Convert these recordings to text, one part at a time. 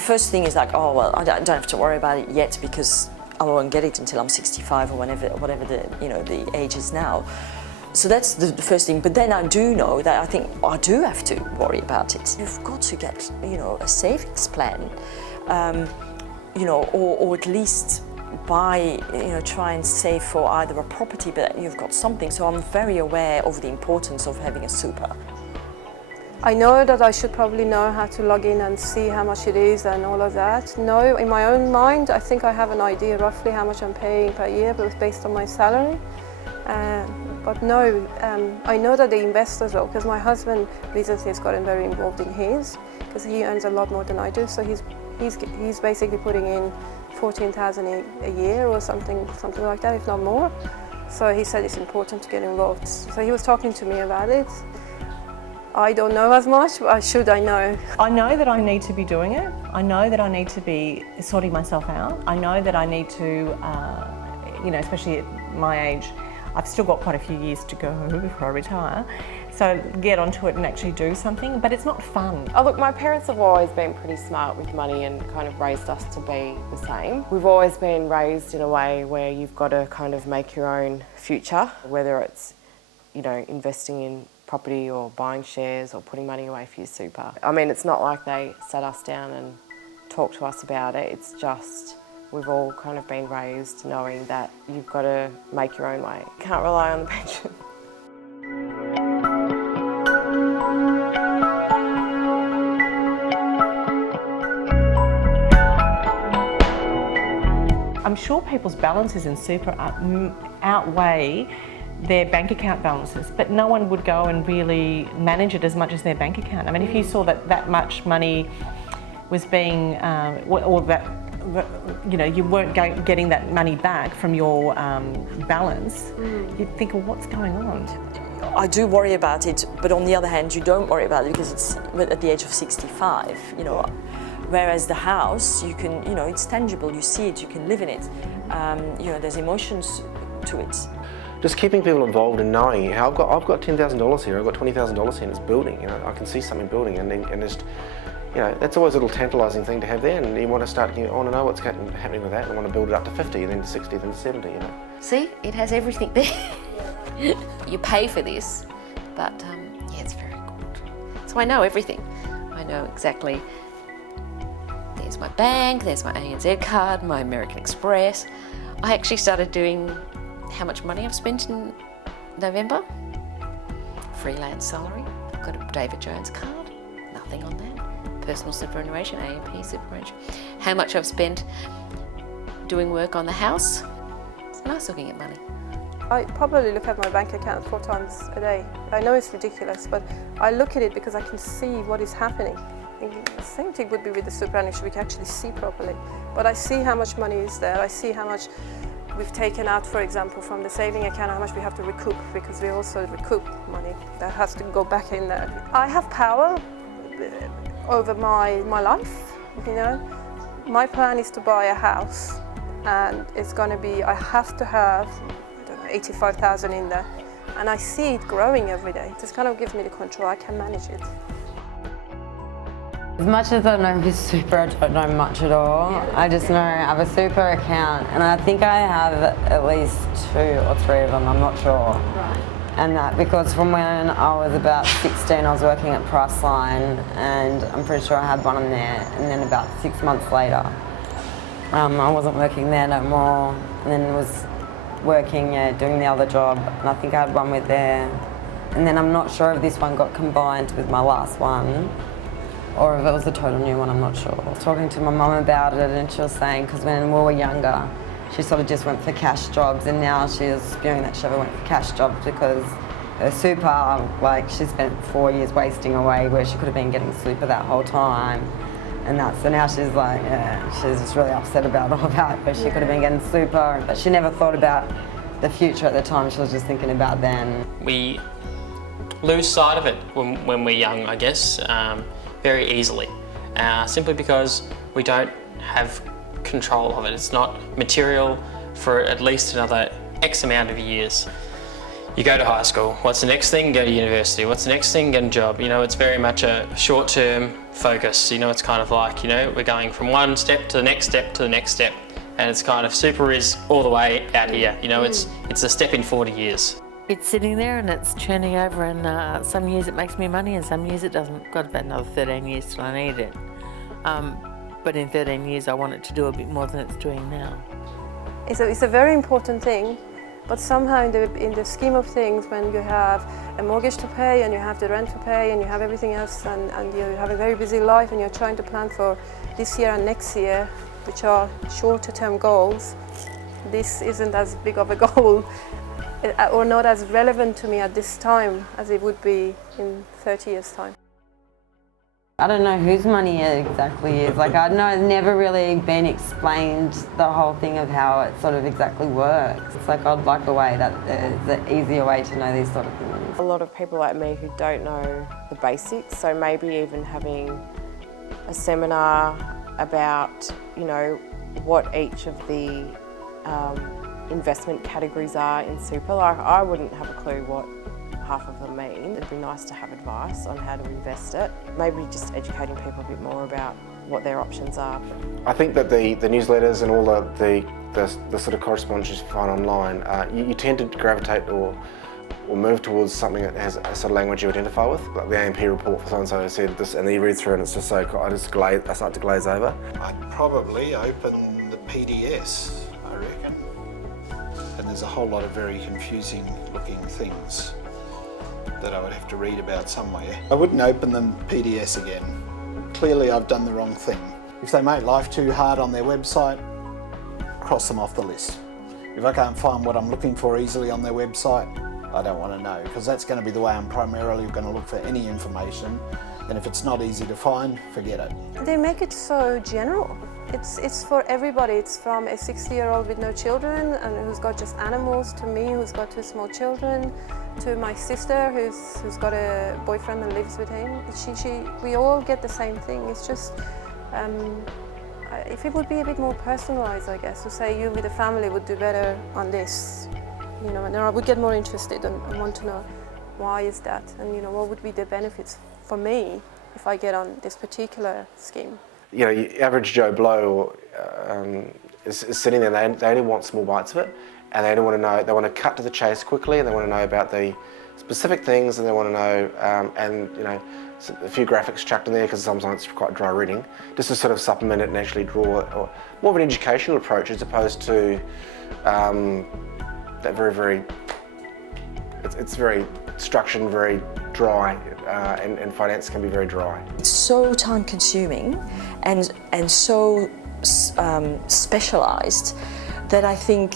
first thing is like, oh, well, I don't have to worry about it yet because I won't get it until I'm 65 or whatever the, the age is now. So that's the first thing. But then I do know that I think I do have to worry about it. You've got to get, a savings plan, or at least buy, try and save for either a property, but you've got something. So I'm very aware of the importance of having a super. I know that I should probably know how to log in and see how much it is and all of that. No, in my own mind, I think I have an idea roughly how much I'm paying per year, but it's based on my salary. But no, I know that the investors will, because my husband recently has gotten very involved in his, because he earns a lot more than I do. So he's basically putting in 14,000 a year or something like that, if not more. So he said it's important to get involved. So he was talking to me about it. I don't know as much, but I know. I know that I need to be doing it. I know that I need to be sorting myself out. I know that I need to, especially at my age, I've still got quite a few years to go before I retire. So get onto it and actually do something, but it's not fun. Oh look, my parents have always been pretty smart with money and kind of raised us to be the same. We've always been raised in a way where you've got to kind of make your own future, whether it's, investing in property or buying shares or putting money away for your super. I mean, it's not like they sat us down and talked to us about it. It's just we've all kind of been raised knowing that you've got to make your own way. You can't rely on the pension. I'm sure people's balances in super outweigh their bank account balances, but no one would go and really manage it as much as their bank account. I mean, if you saw that much money was being, or that you weren't getting that money back from your balance, you'd think, well, what's going on? I do worry about it, but on the other hand, you don't worry about it because it's at the age of 65, Whereas the house, you can, it's tangible, you see it, you can live in it. There's emotions to it. Just keeping people involved and knowing how I've got $10,000 here, I've got $20,000 here, and it's building. I can see something building, and just, that's always a little tantalising thing to have there. And you want to start, I want to know what's happening with that. And I want to build it up to 50, and then 60, then 70. See, it has everything there. You pay for this, but it's very good. So I know everything. I know exactly. There's my bank, there's my ANZ card, my American Express. I actually started doing how much money I've spent in November. Freelance salary. I've got a David Jones card, nothing on that. Personal superannuation, AMP superannuation. How much I've spent doing work on the house. It's nice looking at money. I probably look at my bank account 4 times a day. I know it's ridiculous, but I look at it because I can see what is happening. The same thing would be with the superannuation, we can actually see properly. But I see how much money is there, I see how much we've taken out, for example, from the saving account, how much we have to recoup, because we also recoup money that has to go back in there. I have power over my life, My plan is to buy a house, and it's going to be, I have to have, 85,000 in there. And I see it growing every day. This kind of gives me the control, I can manage it. As much as I know his super, I don't know much at all. I just know I have a super account, and I think I have at least 2 or 3 of them, I'm not sure. Right. And that because from when I was about 16, I was working at Priceline, and I'm pretty sure I had one in there, and then about 6 months later, I wasn't working there no more, and then was working, doing the other job, and I think I had one with there. And then I'm not sure if this one got combined with my last one, or if it was a total new one, I'm not sure. I was talking to my mum about it, and she was saying, because when we were younger, she sort of just went for cash jobs, and now she is spewing that she ever went for cash jobs because her super, she spent 4 years wasting away where she could have been getting super that whole time. And so now she's she's just really upset about all that, where she could have been getting super, but she never thought about the future at the time, she was just thinking about then. We lose sight of it when we're young, I guess, very easily, simply because we don't have control of it. It's not material for at least another X amount of years. you go to high school. What's the next thing? Go to university. What's the next thing? Get a job. You know, it's very much a short-term focus. You know, it's kind of like, you know, we're going from one step to the next step to the next step, and it's kind of super is all the way out here. You know, it's a step in 40 years. It's sitting there and it's churning over, and some years it makes me money and some years it doesn't. Got about another 13 years till I need it. But in 13 years I want it to do a bit more than it's doing now. It's a very important thing, but somehow in the scheme of things, when you have a mortgage to pay and you have the rent to pay and you have everything else and you have a very busy life and you're trying to plan for this year and next year, which are shorter term goals, this isn't as big of a goal or not as relevant to me at this time as it would be in 30 years' time. I don't know whose money it exactly is. Like, I know it's never really been explained the whole thing of how it sort of exactly works. It's like I'd like a way that there's an easier way to know these sort of things. A lot of people like me who don't know the basics, so maybe even having a seminar about, you know, what each of the investment categories are in super. Like, I wouldn't have a clue what half of them mean. It'd be nice to have advice on how to invest it. Maybe just educating people a bit more about what their options are. I think that the newsletters and all the sort of correspondence you find online, you tend to gravitate or move towards something that has a sort of language you identify with. Like the AMP report for so-and-so said this, and then you read through and it's just so, I start to glaze over. I'd probably open the PDS, I reckon. And there's a whole lot of very confusing looking things that I would have to read about somewhere. I wouldn't open them PDS again. Clearly I've done the wrong thing. If they make life too hard on their website, cross them off the list. If I can't find what I'm looking for easily on their website, I don't want to know, because that's going to be the way I'm primarily going to look for any information. And if it's not easy to find, forget it. They make it so general. It's for everybody. It's from a 60-year-old with no children and who's got just animals, to me who's got 2 small children, to my sister who's got a boyfriend that lives with him. We all get the same thing. It's just, if it would be a bit more personalised, I guess, to say you with a family would do better on this, you know, and then I would get more interested and want to know why is that, and you know, what would be the benefits for me if I get on this particular scheme. You know, your average Joe Blow is sitting there, they only want small bites of it, and they don't want to know, they want to cut to the chase quickly, and they want to know about the specific things, and they want to know, and you know, a few graphics chucked in there because sometimes it's quite dry reading, just to sort of supplement it and actually draw or more of an educational approach as opposed to that very, it's very structured and very dry, and finance can be very dry. It's so time consuming and so specialised that I think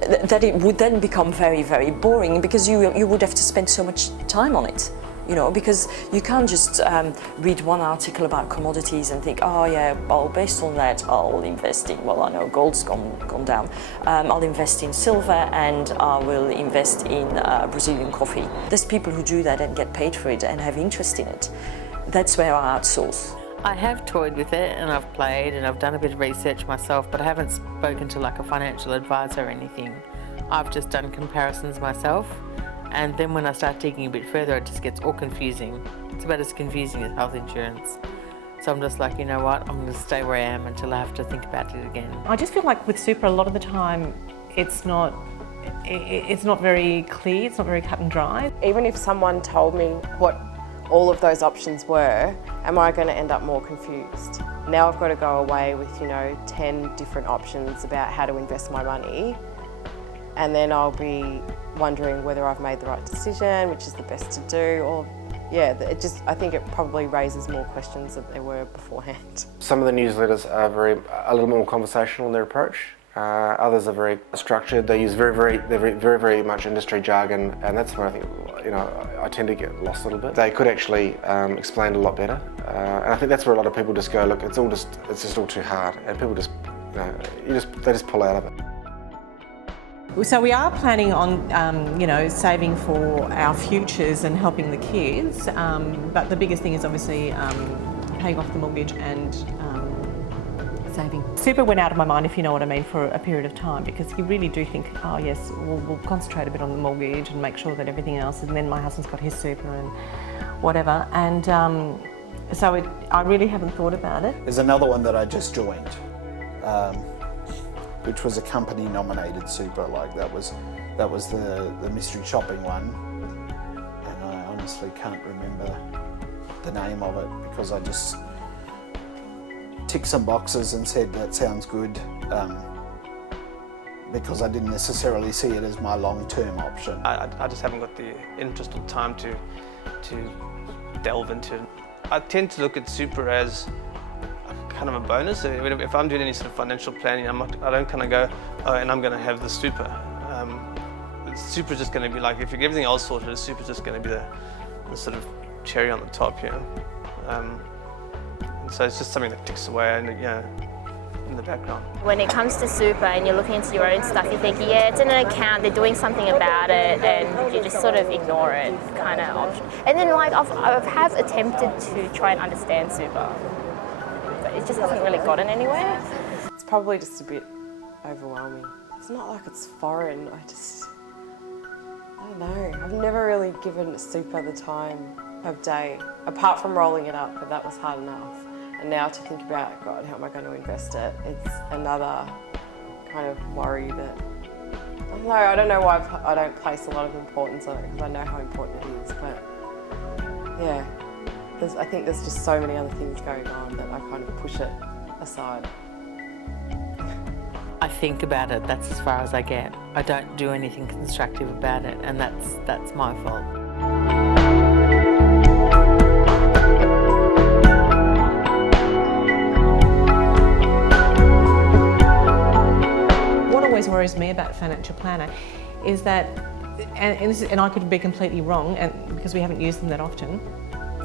that it would then become very, very boring because you would have to spend so much time on it. You know, because you can't just read one article about commodities and think, oh yeah, well, based on that, I'll invest in, well, I know gold's gone down. I'll invest in silver and I will invest in Brazilian coffee. There's people who do that and get paid for it and have interest in it. That's where I outsource. I have toyed with it and I've played and I've done a bit of research myself, but I haven't spoken to like a financial advisor or anything. I've just done comparisons myself. And then when I start digging a bit further, it just gets all confusing. It's about as confusing as health insurance. So I'm just like, you know what, I'm going to stay where I am until I have to think about it again. I just feel like with super, a lot of the time, it's not very clear, it's not very cut and dry. Even if someone told me what all of those options were, am I going to end up more confused? Now I've got to go away with, you know, 10 different options about how to invest my money, and then I'll be wondering whether I've made the right decision, which is the best to do, or yeah, I think it probably raises more questions than there were beforehand. Some of the newsletters are a little more conversational in their approach. Others are very structured. They use very much industry jargon, and that's where I think, you know, I tend to get lost a little bit. They could actually explain it a lot better, and I think that's where a lot of people just go, look, it's just all too hard, and people just, you know, they just pull out of it. So we are planning on, you know, saving for our futures and helping the kids, but the biggest thing is obviously paying off the mortgage and saving. Super went out of my mind, if you know what I mean, for a period of time, because you really do think, oh yes, we'll concentrate a bit on the mortgage and make sure that everything else, and then my husband's got his super and whatever. And so I really haven't thought about it. There's another one that I just joined, which was a company nominated super. Like that was the mystery shopping one, and I honestly can't remember the name of it because I just ticked some boxes and said that sounds good, because I didn't necessarily see it as my long-term option. I just haven't got the interest or time to delve into it. I tend to look at super as kind of a bonus. If I'm doing any sort of financial planning, I don't kind of go, oh, and I'm going to have the super. Super is just going to be like, if you get everything else sorted, super is just going to be the sort of cherry on the top, you know. And so it's just something that ticks away and, in the background. When it comes to super and you're looking into your own stuff, you think, yeah, it's in an account, they're doing something about it, and you just sort of ignore it, kind of option. And then like I've attempted to try and understand super, but it just hasn't really gotten anywhere. It's probably just a bit overwhelming. It's not like it's foreign, I don't know. I've never really given super the time of day, apart from rolling it up, but that was hard enough. And now to think about, God, how am I going to invest it? It's another kind of worry that, I don't know why I don't place a lot of importance on it, because I know how important it is, but yeah, I think there's just so many other things going on that I kind of push it aside. I think about it, that's as far as I get. I don't do anything constructive about it, and that's my fault. What always worries me about financial planner is that, and I could be completely wrong, and because we haven't used them that often,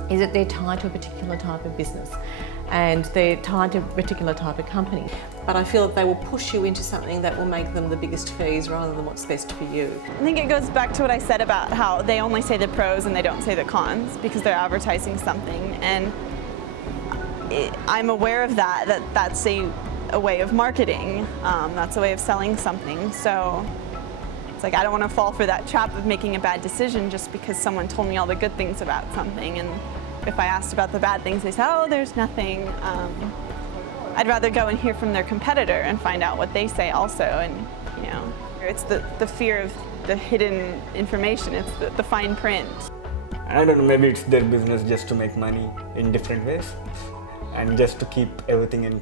is that they're tied to a particular type of business and they're tied to a particular type of company. But I feel that they will push you into something that will make them the biggest fees rather than what's best for you. I think it goes back to what I said about how they only say the pros and they don't say the cons because they're advertising something, and I'm aware of that's a way of marketing, that's a way of selling something. So it's like I don't want to fall for that trap of making a bad decision just because someone told me all the good things about something, and if I asked about the bad things, they said, oh, there's nothing. I'd rather go and hear from their competitor and find out what they say also, and it's the fear of the hidden information, it's the fine print. I don't know, maybe it's their business just to make money in different ways and just to keep everything in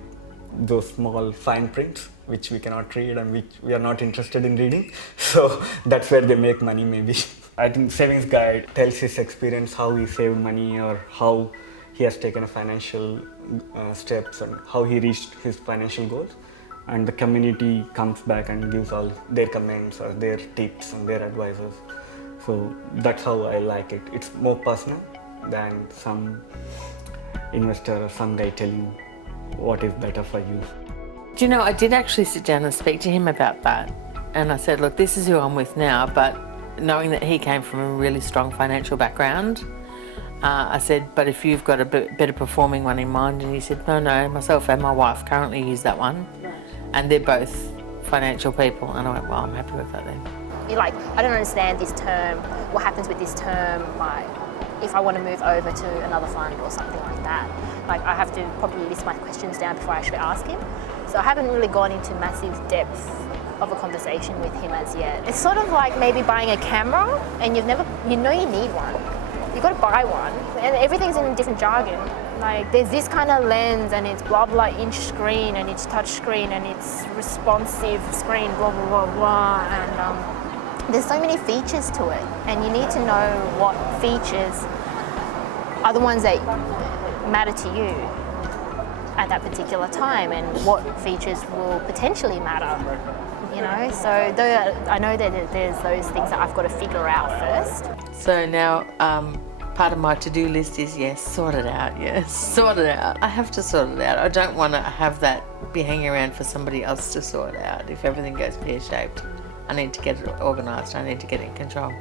those small fine prints which we cannot read and which we are not interested in reading. So that's where they make money maybe. I think Savings Guide tells his experience, how he saved money or how he has taken a financial steps and how he reached his financial goals. And the community comes back and gives all their comments or their tips and their advices. So that's how I like it. It's more personal than some investor or some guy telling what is better for you. Do you know, I did actually sit down and speak to him about that. And I said, look, this is who I'm with now, but knowing that he came from a really strong financial background, I said, but if you've got a better performing one in mind, and he said, no, myself and my wife currently use that one, and they're both financial people. And I went, well, I'm happy with that then. You're like, I don't understand this term, what happens with this term, like if I want to move over to another fund or something like that. Like I have to probably list my questions down before I actually ask him. So I haven't really gone into massive depth of a conversation with him as yet. It's sort of like maybe buying a camera and you know you need one. You've got to buy one, and everything's in different jargon. Like there's this kind of lens and it's blah blah inch screen and it's touch screen and it's responsive screen, blah blah blah blah, and there's so many features to it, and you need to know what features are the ones that matter to you at that particular time and what features will potentially matter. So I know that there's those things that I've got to figure out first. So now part of my to-do list is, sort it out, sort it out. I have to sort it out. I don't want to have that be hanging around for somebody else to sort out. If everything goes pear-shaped, I need to get it organised, I need to get it in control.